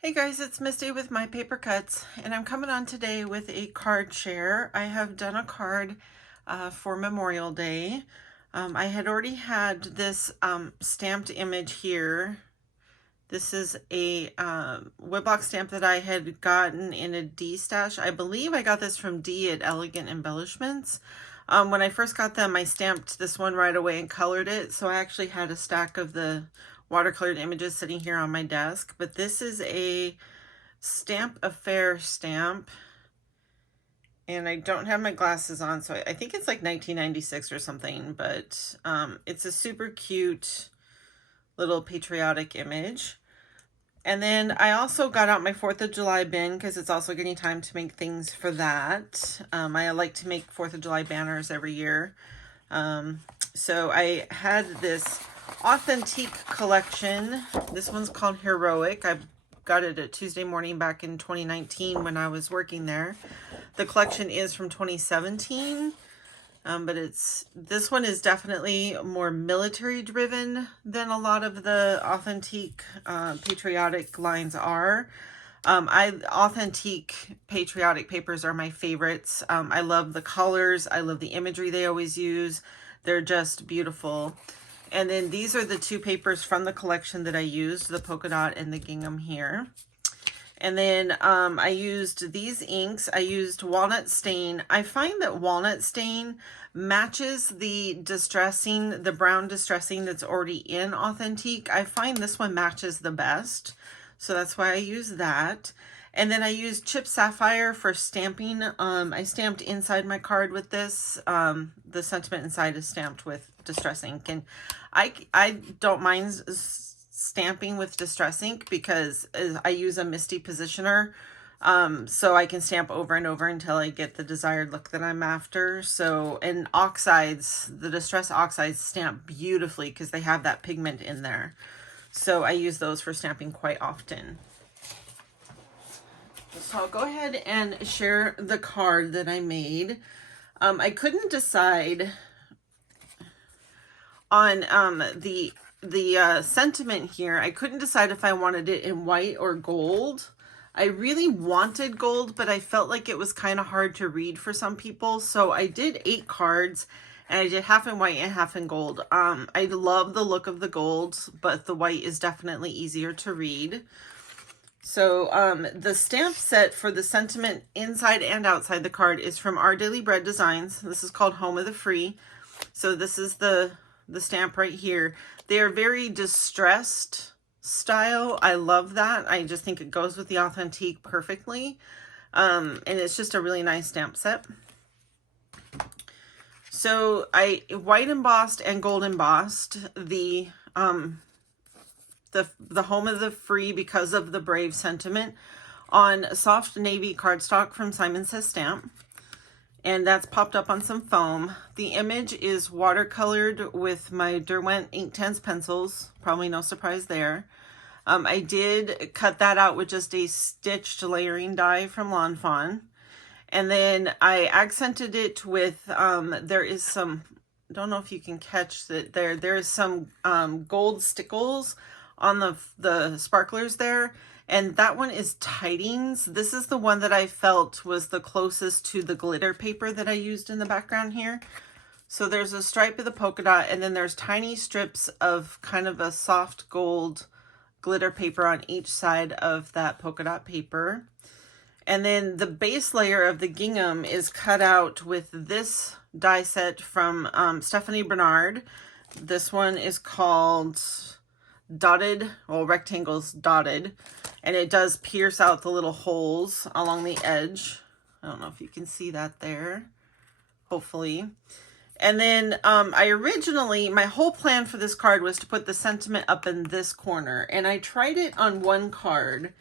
Hey guys, it's Misty with My Paper Cuts, and I'm coming on today with a card share. I have done a card for Memorial Day. I had already had this stamped image here. This is a woodblock stamp that I had gotten in a D stash. I believe I got this from D at Elegant Embellishments. When I first got them, I stamped this one right away and colored it, so I actually had a stack of the watercolored images sitting here on my desk. But this is a Stamp Affair stamp, and I don't have my glasses on, so I think it's like 1996 or something, but it's a super cute little patriotic image. And then I also got out my 4th of July bin because it's also getting time to make things for that. I like to make 4th of July banners every year. So I had this Authentique collection. This one's called Heroic. I got it at Tuesday Morning back in 2019 when I was working there. The collection is from 2017. But this one is definitely more military driven than a lot of the Authentique patriotic lines are. Authentique patriotic papers are my favorites. I love the colors. I love the imagery they always use. They're just beautiful. And then these are the two papers from the collection that I used, the polka dot and the gingham here. And then I used these inks. I used Walnut Stain. I find that Walnut Stain matches the distressing, the brown distressing that's already in Authentique. I find this one matches the best. So that's why I use that. And then I used Chip Sapphire for stamping. I stamped inside my card with this. The sentiment inside is stamped with Distress ink. And I don't mind stamping with Distress ink because I use a Misty positioner, so I can stamp over and over until I get the desired look that I'm after. So, and oxides, the Distress oxides stamp beautifully because they have that pigment in there. So I use those for stamping quite often. So I'll go ahead and share the card that I made. I couldn't decide on the sentiment here. I couldn't decide if I wanted it in white or gold. I really wanted gold, but I felt like it was kind of hard to read for some people. So I did 8 cards, and I did half in white and half in gold. I love the look of the gold, but the white is definitely easier to read. So the stamp set for the sentiment inside and outside the card is from Our Daily Bread Designs. This is called Home of the Free. So this is the stamp right here. They are very distressed style. I love that. I just think it goes with the Authentique perfectly. And it's just a really nice stamp set. So I white embossed and gold embossed the Home of the Free because of the brave sentiment on soft navy cardstock from Simon Says Stamp. And that's popped up on some foam. The image is watercolored with my Derwent Inktense pencils. Probably no surprise there. I did cut that out with just a stitched layering die from Lawn Fawn. And then I accented it with, there is some, I don't know if you can catch that there is some gold stickles on the sparklers there. And that one is Tidings. This is the one that I felt was the closest to the glitter paper that I used in the background here. So there's a stripe of the polka dot, and then there's tiny strips of kind of a soft gold glitter paper on each side of that polka dot paper. And then the base layer of the gingham is cut out with this die set from Stephanie Bernard. This one is called Dotted, well, rectangles dotted, and it does pierce out the little holes along the edge. I don't know if you can see that there, hopefully. And then I originally, my whole plan for this card was to put the sentiment up in this corner, and I tried it on one card,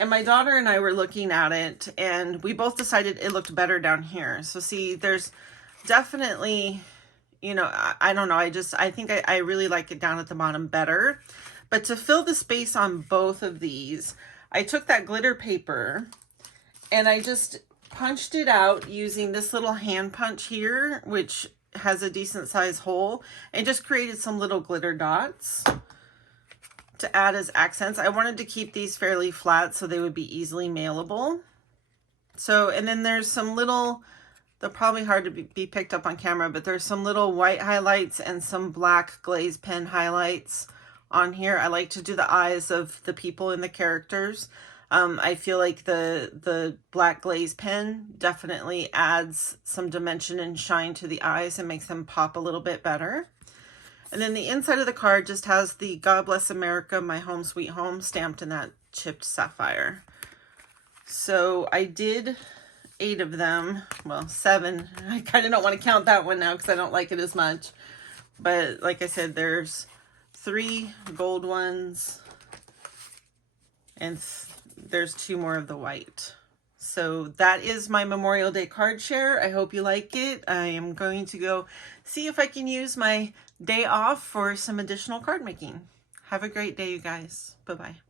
and my daughter and I were looking at it, and we both decided it looked better down here. So see, there's definitely, you know, I don't know. I think I really like it down at the bottom better. But to fill the space on both of these, I took that glitter paper and I just punched it out using this little hand punch here, which has a decent size hole, and just created some little glitter dots. to add as accents. I wanted to keep these fairly flat so they would be easily mailable. So, and then there's some little, they're probably hard to be picked up on camera, but there's some little white highlights and some black glaze pen highlights on here. I like to do the eyes of the people and the characters. I feel like the black glaze pen definitely adds some dimension and shine to the eyes and makes them pop a little bit better. And then the inside of the card just has the God Bless America, My Home Sweet Home stamped in that chipped sapphire. So I did 8 of them, well 7. I kind of don't want to count that one now because I don't like it as much. But like I said, there's 3 gold ones and there's 2 more of the white. So that is my Memorial Day card share. I hope you like it. I am going to go see if I can use my day off for some additional card making. Have a great day, you guys. Bye-bye.